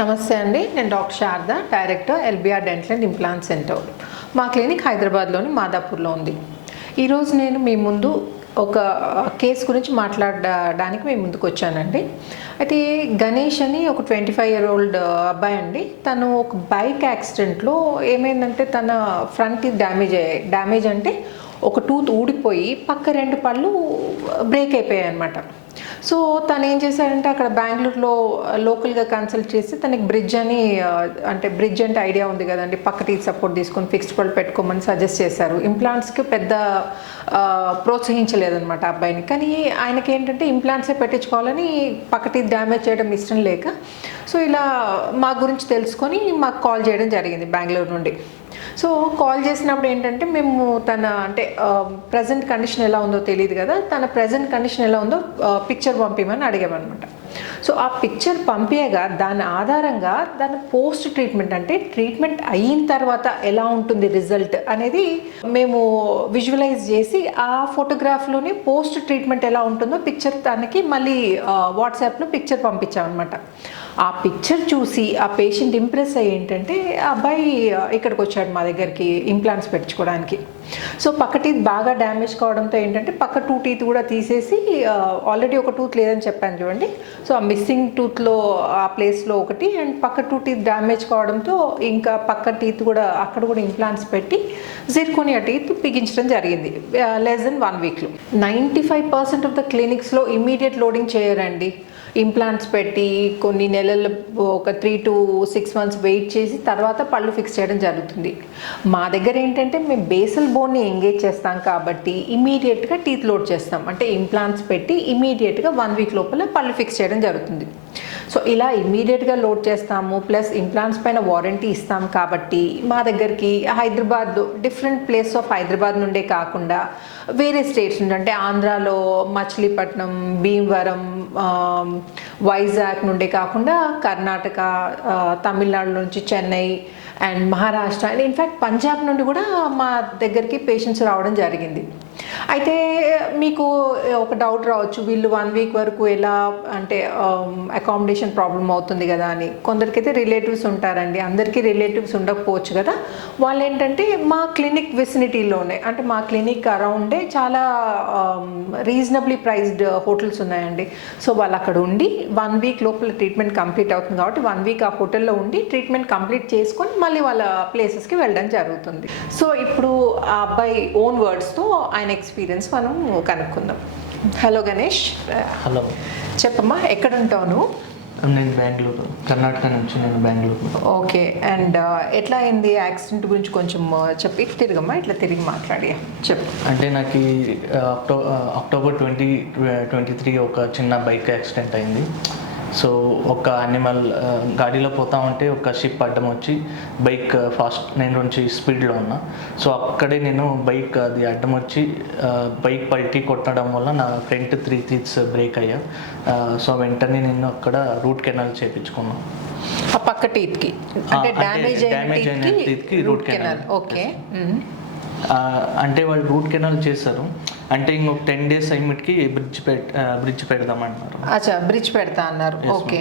నమస్తే అండి, నేను doctor Sharada, director LBR dental and implant centre. మా క్లినిక్ హైదరాబాద్లోని మాదాపూర్లో ఉంది. ఈరోజు నేను మీ ముందు ఒక కేసు గురించి మాట్లాడడానికి మీ ముందుకు వచ్చానండి. అయితే గణేష్ అని ఒక 25-year-old అబ్బాయి అండి. తను ఒక బైక్ యాక్సిడెంట్లో ఏమైందంటే తన ఫ్రంట్ డ్యామేజ్ అంటే ఒక టూత్ ఊడిపోయి పక్క 2 పళ్ళు బ్రేక్ అయిపోయాయి అనమాట. సో తను ఏం చేశాడంటే అక్కడ బెంగళూరులో లోకల్గా కన్సల్ట్ చేసి తనకి బ్రిడ్జ్ అంటే ఐడియా ఉంది కదండి, పక్క టీత్ సపోర్ట్ తీసుకొని ఫిక్స్డ్ పళ్ళు పెట్టుకోమని సజెస్ట్ చేశారు. ఇంప్లాంట్స్కి పెద్ద ప్రోత్సహించలేదన్నమాట అబ్బాయిని. కానీ ఆయనకి ఏంటంటే ఇంప్లాంట్సే పెట్టించుకోవాలని పక్క టీత్ డ్యామేజ్ చేయడం ఇష్టం లేక సో ఇలా మా గురించి తెలుసుకొని మాకు కాల్ చేయడం జరిగింది బెంగళూరు నుండి. సో కాల్ చేసినప్పుడు ఏంటంటే మేము తన అంటే ప్రజెంట్ కండిషన్ ఎలా ఉందో తెలియదు కదా, తన ప్రజెంట్ కండిషన్ ఎలా ఉందో పిక్చర్ పంపించమని అడిగామన్నమాట. సో ఆ పిక్చర్ పంపించగా దాని ఆధారంగా దాని పోస్ట్ ట్రీట్మెంట్ అంటే ట్రీట్మెంట్ అయిన తర్వాత ఎలా ఉంటుంది రిజల్ట్ అనేది మేము విజువలైజ్ చేసి ఆ ఫోటోగ్రాఫ్లోనే పోస్ట్ ట్రీట్మెంట్ ఎలా ఉంటుందో పిక్చర్ తనకి మళ్ళీ వాట్సాప్లో పిక్చర్ పంపించామన్నమాట. ఆ పిక్చర్ చూసి ఆ పేషెంట్ ఇంప్రెస్ అయ్యి ఏంటంటే ఆ అబ్బాయి ఇక్కడికి వచ్చాడు మా దగ్గరికి ఇంప్లాంట్స్ పెట్టించుకోవడానికి. సో పక్క టీత్ బాగా డ్యామేజ్ కావడంతో ఏంటంటే పక్క 2 టీత్ కూడా తీసేసి ఆల్రెడీ ఒక టూత్ లేదని చెప్పాను చూడండి. సో ఆ మిస్సింగ్ టూత్లో ఆ ప్లేస్లో ఒకటి అండ్ పక్క 2 టీత్ డ్యామేజ్ కావడంతో ఇంకా పక్క టీత్ కూడా అక్కడ కూడా ఇంప్లాంట్స్ పెట్టి జిర్కోనియా టీత్ బిగించడం జరిగింది లెస్ దెన్ 1 వీక్లో. 95% ఆఫ్ ద క్లినిక్స్లో ఇమీడియట్ లోడింగ్ చేయరండి. ఇంప్లాంట్స్ పెట్టి కొన్ని నెలలు ఒక 3 to 6 months వెయిట్ చేసి తర్వాత పళ్ళు ఫిక్స్ చేయడం జరుగుతుంది. మా దగ్గర ఏంటంటే మేము బేసల్ బోన్ని ఎంగేజ్ చేస్తాం కాబట్టి ఇమీడియట్గా టీత్ లోడ్ చేస్తాం. అంటే ఇంప్లాంట్స్ పెట్టి ఇమీడియట్గా 1 week లోపల పళ్ళు ఫిక్స్ చేయడం జరుగుతుంది. సో ఇలా ఇమీడియట్గా లోడ్ చేస్తాము, ప్లస్ ఇంప్లాంట్స్ పైన వారంటీ ఇస్తాం కాబట్టి మా దగ్గరికి Hyderabad different place of Hyderabad నుండే కాకుండా వేరే స్టేట్స్ నుండి అంటే ఆంధ్రాలో మచిలీపట్నం, భీమవరం, వైజాగ్ నుండే కాకుండా కర్ణాటక, తమిళనాడు నుంచి Chennai and Maharashtra and in fact Punjab నుండి కూడా మా దగ్గరికి పేషెంట్స్ రావడం జరిగింది. అయితే మీకు ఒక డౌట్ రావచ్చు, వీళ్ళు 1 week వరకు ఎలా అంటే అకామిడేషన్ ప్రాబ్లం అవుతుంది కదా అని. కొందరికైతే రిలేటివ్స్ ఉంటారండి, అందరికీ రిలేటివ్స్ ఉండకపోవచ్చు కదా. వాళ్ళు ఏంటంటే మా క్లినిక్ విసినిటీలోనే అంటే మా క్లినిక్ అరౌండే చాలా రీజనబ్లీ ప్రైస్డ్ హోటల్స్ ఉన్నాయండి. సో వాళ్ళు అక్కడ ఉండి 1 week లోపల ట్రీట్మెంట్ కంప్లీట్ అవుతుంది కాబట్టి 1 week ఆ హోటల్లో ఉండి ట్రీట్మెంట్ కంప్లీట్ చేసుకొని మళ్ళీ వాళ్ళ ప్లేసెస్కి వెళ్ళడం జరుగుతుంది. సో ఇప్పుడు ఆ అబ్బాయి ఓన్ వర్డ్స్తో ఆయన ఎక్స్పీరియన్స్ మనం కనుక్కుందాం. హలో గణేష్. హలో, చెప్పమ్మా, ఎక్కడ ఉంటావు నువ్వు? నేను బెంగళూరు, కర్ణాటక నుంచి నేను బెంగళూరు. ఓకే, అండ్ ఎట్లా అయింది యాక్సిడెంట్ గురించి కొంచెం చెప్పి తిరిగమ్మా, ఇట్లా తిరిగి మాట్లాడి చెప్పు. అంటే నాకు అక్టోబర్ 2023 ఒక చిన్న బైక్ యాక్సిడెంట్ అయింది. సో ఒక యానిమల్ గాడిలో పోతా ఉంటే ఒక షిప్ అడ్డం వచ్చి బైక్ ఫాస్ట్ నేను నుంచి స్పీడ్లో ఉన్నా. సో అక్కడే నేను బైక్ అది అడ్డం వచ్చి బైక్ పల్టీ కొట్టడం వల్ల నా ఫ్రంట్ 3 teeth బ్రేక్ అయ్యా. సో వెంటనే నేను అక్కడ రూట్ కెనాల్ చేయించుకున్నాను. ఆ పక్క టీత్కి అంటే డ్యామేజ్ అయిన టీత్కి రూట్ కెనాల్. ఓకే, అంటే వాళ్ళు రూట్ కెనాల్ చేశారు. అంటే ఇంకొక 10 days అయినకి బ్రిడ్జ్ పెడదామన్నారు. అచ్చా, బ్రిడ్జ్ పెడతా అన్నారు. ఓకే,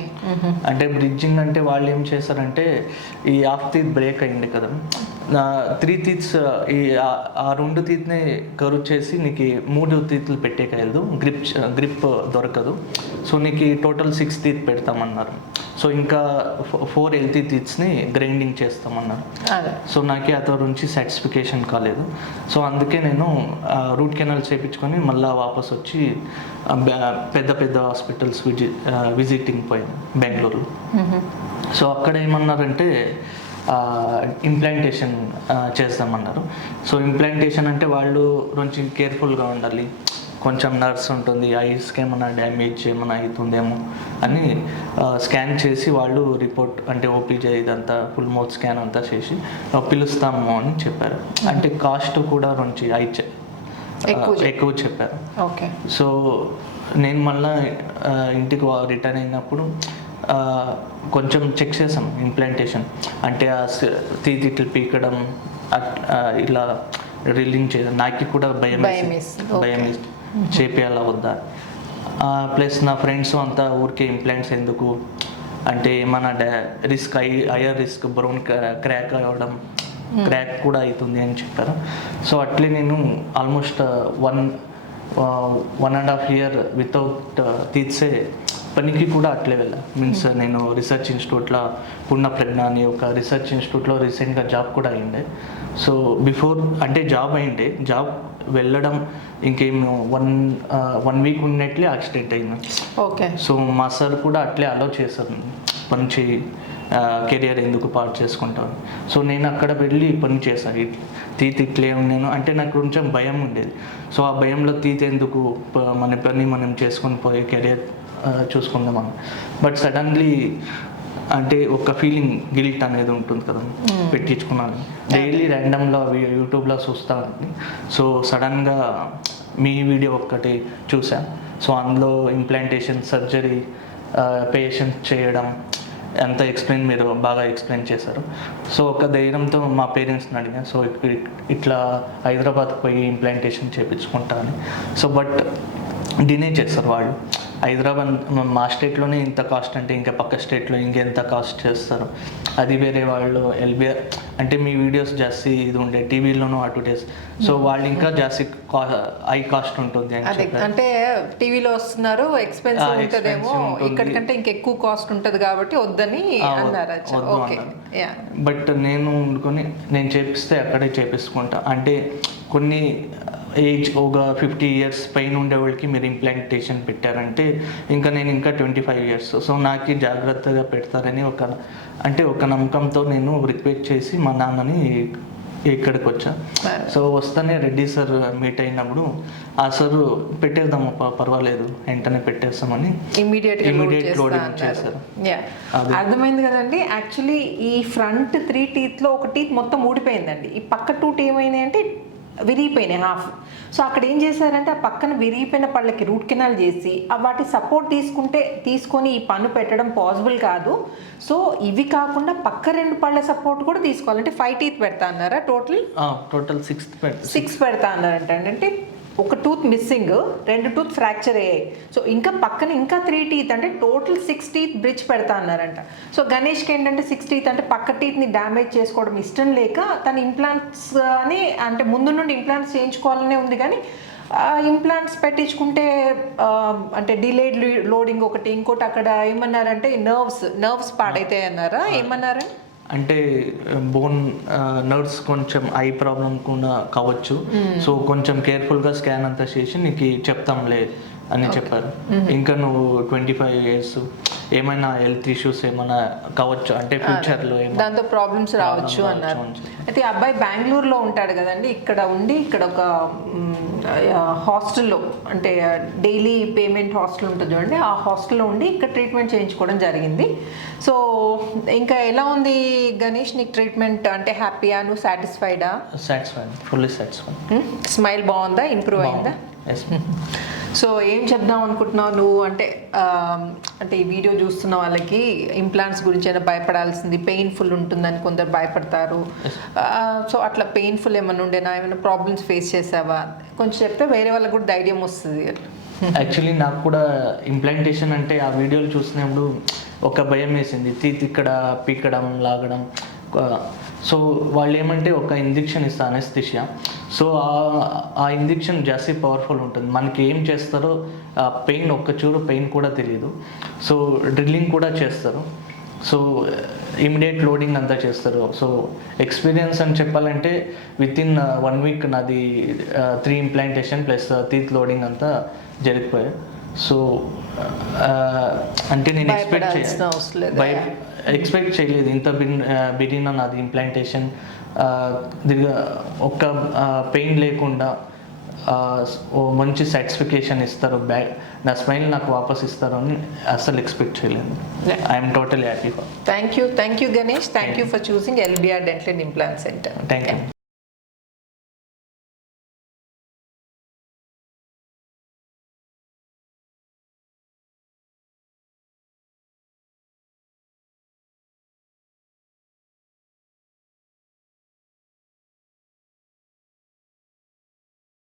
అంటే బ్రిడ్జింగ్ అంటే వాళ్ళు ఏం చేశారంటే ఈ హాఫ్ టీత్ బ్రేక్ అయింది కదా, 3 teeth ఆ 2 teethని కరువు చేసి నీకు 3 teeth పెట్టేయగలదు, గ్రిప్ దొరకదు. సో నీకు టోటల్ 6 teeth పెడతామన్నారు. సో ఇంకా 4 healthy teethsని గ్రైండింగ్ చేస్తామన్నారు. సో నాకే అతని నుంచి సాటిస్ఫికేషన్ కాలేదు. సో అందుకే నేను రూట్ కెనాల్ చేయించుకొని మళ్ళీ వాపస్ వచ్చి పెద్ద హాస్పిటల్స్ విజిటింగ్ పోయాను బెంగళూరులో. సో అక్కడ ఏమన్నారంటే ఇంప్లాంటేషన్ చేస్తామన్నారు. సో ఇంప్లాంటేషన్ అంటే వాళ్ళు కొంచెం కేర్ఫుల్గా ఉండాలి, కొంచెం నర్స్ ఉంటుంది, ఐస్కి ఏమైనా డ్యామేజ్ ఏమైనా అవుతుందేమో అని స్కాన్ చేసి వాళ్ళు రిపోర్ట్ అంటే ఓపీజీ ఇదంతా ఫుల్ మౌత్ స్కాన్ అంతా చేసి పిలుస్తాము అని చెప్పారు. అంటే కాస్ట్ కూడా ఎక్కువ చెప్పారు. ఓకే, సో నేను మళ్ళీ ఇంటికి రిటర్న్ అయినప్పుడు కొంచెం చెక్ చేసాం ఇంప్లాంటేషన్ అంటే ఆ టీత్ ఇట్లా పీకడం ఇలా రిలీంగ్ చేయడం నాకు కూడా భయం చేపియాలా వద్దా. ప్లస్ నా ఫ్రెండ్స్ అంతా ఊరికే ఇంప్లాంట్స్ ఎందుకు అంటే ఏమైనా risk higher risk brown crack అవ్వడం క్రాక్ కూడా అవుతుంది అని చెప్పారు. సో అట్లే నేను ఆల్మోస్ట్ 1.5 year వితౌట్ టీత్సే పనికి కూడా అట్లే వెళ్ళా. మీన్స్ నేను రీసెర్చ్ ఇన్స్టిట్యూట్లో పున్నప్రజ్ఞ అని ఒక రీసెర్చ్ ఇన్స్టిట్యూట్లో రీసెంట్గా జాబ్ కూడా అయిండే. సో బిఫోర్ అంటే జాబ్ అయిండే, జాబ్ వెళ్ళడం ఇంకేం వన్ వీక్ ఉన్నట్లే యాక్సిడెంట్ అయింది. ఓకే. సో మా సార్ కూడా అట్లే అలౌ చేశారు, పని చేయి, కెరియర్ ఎందుకు పాడు చేసుకుంటాను. సో నేను అక్కడ వెళ్ళి పని చేశాను. తీత్ ఇట్లే ఉన్నాను అంటే నాకు కొంచెం భయం ఉండేది. సో ఆ భయంలో తీత్ ఎందుకు, మన పని మనం చేసుకొని పోయి కెరియర్ చూసుకుందామని. బట్ సడన్లీ అంటే ఒక ఫీలింగ్ గిల్ట్ అనేది ఉంటుంది కదా, పెట్టించుకున్నాను. డైలీ ర్యాండమ్లో యూట్యూబ్లో చూస్తాను. సో సడన్గా మీ వీడియో ఒక్కటి చూసా. సో అందులో ఇంప్లాంటేషన్ సర్జరీ పేషెంట్ చేయడం అంత మీరు బాగా ఎక్స్ప్లెయిన్ చేశారు. సో ఒక ధైర్యంతో మా పేరెంట్స్ని అడిగా, సో ఇట్లా హైదరాబాద్కి పోయి ఇంప్లాంటేషన్ చేయించుకుంటాను. సో బట్ డినే చేస్తారు వాళ్ళు. హైదరాబాద్ మా స్టేట్లోనే ఇంత కాస్ట్ అంటే ఇంకా పక్క స్టేట్లో ఇంకెంత కాస్ట్ చేస్తారు. అది వేరే వాళ్ళు ఎల్బిఆర్ అంటే మీ వీడియోస్ జాస్తి ఇది ఉండే టీవీలోనూ అడ్వర్టైజ్. సో వాళ్ళు ఇంకా జాస్తి హై కాస్ట్ ఉంటుంది అని చెప్పారు. అంటే టీవీలో వస్తున్నారు, ఎక్స్పెన్సివ్ ఉంటుందేమో, ఇక్కడికంటే ఇంకెక్కువ కాస్ట్ ఉంటుంది కాబట్టి వద్దని అన్నారు. బట్ నేను అనుకుని నేను చేపిస్తే అక్కడే చేపించుకుంటా. అంటే కొన్ని ఏజ్ ఒక 50 years పైన ఉండే వాళ్ళకి మీరు ఇంప్లాంటేషన్ పెట్టారంటే ఇంకా నేను ఇంకా 25 years. సో నాకు జాగ్రత్తగా పెడతారని ఒక నమ్మకంతో నేను రిక్వెస్ట్ చేసి మా నాన్నని ఇక్కడికి వచ్చా. సో వస్తానే రెడ్డి సార్ మీట్ అయినప్పుడు ఆ సార్ పెట్టేద్దాము పర్వాలేదు వెంటనే పెట్టేస్తామని ఇమీడియట్ లోడింగ్ చేశారు. అర్థమైంది కదండి. యాక్చువల్లీ ఈ ఫ్రంట్ 3 teethలో ఒక టీత్ మొత్తం ఊడిపోయిందండి. ఈ పక్క 2 ఏమైనాయి అంటే విరిగిపోయినాయి హాఫ్. సో అక్కడ ఏం చేశారంటే ఆ పక్కన విరిగిపోయిన పళ్ళకి రూట్ కెనాల్ చేసి వాటి సపోర్ట్ తీసుకొని ఈ పన్ను పెట్టడం పాసిబుల్ కాదు. సో ఇవి కాకుండా పక్క 2 పళ్ళ సపోర్ట్ కూడా తీసుకోవాలంటే 5 teeth పెడతా అన్నారా? టోటల్ 6 పెడతా అన్నారంట. అంటే ఒక టూత్ మిస్సింగ్, 2 tooth ఫ్రాక్చర్ అయ్యాయి. సో ఇంకా పక్కన ఇంకా 3 teeth అంటే టోటల్ 6 teeth బ్రిడ్జ్ పెడతా అన్నారంట. సో గణేష్కి ఏంటంటే 6 teeth అంటే పక్క టీత్ని డ్యామేజ్ చేసుకోవడం ఇష్టం లేక తన ఇంప్లాంట్స్ అని అంటే ముందు నుండి ఇంప్లాంట్స్ చేయించుకోవాలనే ఉంది. కానీ ఇంప్లాంట్స్ పెట్టించుకుంటే అంటే డిలేడ్ లోడింగ్ ఒకటి, ఇంకోటి అక్కడ ఏమన్నారంటే నర్వ్స్ పాడైతాయి అన్నారా? ఏమన్నారా అంటే బోన్ నర్వ్స్ కొంచెం ఐ ప్రాబ్లం కూడా కావచ్చు. సో కొంచెం కేర్ఫుల్గా స్కాన్ అంతా చేసి నీకు చెప్తాంలే అని చెప్పారు. ఇంకా నువ్వు 25 years ఏమైనా హెల్త్ ఇష్యూస్ ఏమైనా కావచ్చు అంటే ఫ్యూచర్లో దాంతో ప్రాబ్లమ్స్ రావచ్చు అన్నారు. అయితే అబ్బాయి బెంగళూరులో ఉంటాడు కదండి. ఇక్కడ ఒక హాస్టల్లో అంటే డైలీ పేమెంట్ హాస్టల్ ఉంటుంది చూడండి, ఆ హాస్టల్లో ఉండి ఇక్కడ ట్రీట్మెంట్ చేయించుకోవడం జరిగింది. సో ఇంకా ఎలా ఉంది గణేష్ నీకు ట్రీట్మెంట్? అంటే హ్యాపీయా, నువ్వు సాటిస్ఫైడా? Fully satisfied. స్మైల్ బాగుందా, ఇంప్రూవ్ అయిందా? సో ఏం చెప్దాం అనుకుంటున్నావు నువ్వు? అంటే ఈ వీడియో చూస్తున్న వాళ్ళకి ఇంప్లాంట్స్ గురించి అయినా భయపడాల్సింది, పెయిన్ఫుల్ ఉంటుందని కొందరు భయపడతారు. సో అట్లా పెయిన్ఫుల్ ఏమైనా ఉండేనా, ఏమైనా ప్రాబ్లమ్స్ ఫేస్ చేసావా? కొంచెం చెప్తే వేరే వాళ్ళకి కూడా ధైర్యం వస్తుంది. యాక్చువల్లీ నాకు కూడా ఇంప్లాంటేషన్ అంటే ఆ వీడియోలు చూసినప్పుడు ఒక భయం వేసింది, తీత్ ఇక్కడ పీకడం లాగడం. సో వాళ్ళు ఏమంటే ఒక ఇంజెక్షన్ ఇస్తారు అనెస్థిషియా. సో ఆ ఇంజెక్షన్ జాస్తి పవర్ఫుల్ ఉంటుంది. మనకి ఏం చేస్తారో పెయిన్ ఒక్క చూరు పెయిన్ కూడా తెలియదు. సో డ్రిల్లింగ్ కూడా చేస్తారు. సో ఇమీడియట్ లోడింగ్ అంతా చేస్తారు. సో ఎక్స్పీరియన్స్ అని చెప్పాలంటే వితిన్ 1 week నాది 3 ఇంప్లాంటేషన్ ప్లస్ టీత్ లోడింగ్ అంతా జరిగిపోయాయి. సో అంటే నేను ఎక్స్పెక్ట్ చేయలేదు ఇంత బిగిన నాది ఇంప్లాంటేషన్ ఒక్క పెయిన్ లేకుండా ఓ మంచి సాటిస్ఫికేషన్ ఇస్తారు, నా స్మైల్ నాకు వాపస్ ఇస్తారు అని అసలు ఎక్స్పెక్ట్ చేయలేదు. I'm totally happy. Thank you Ganesh. Thank you for choosing LBR dental and implant centre. Thank you.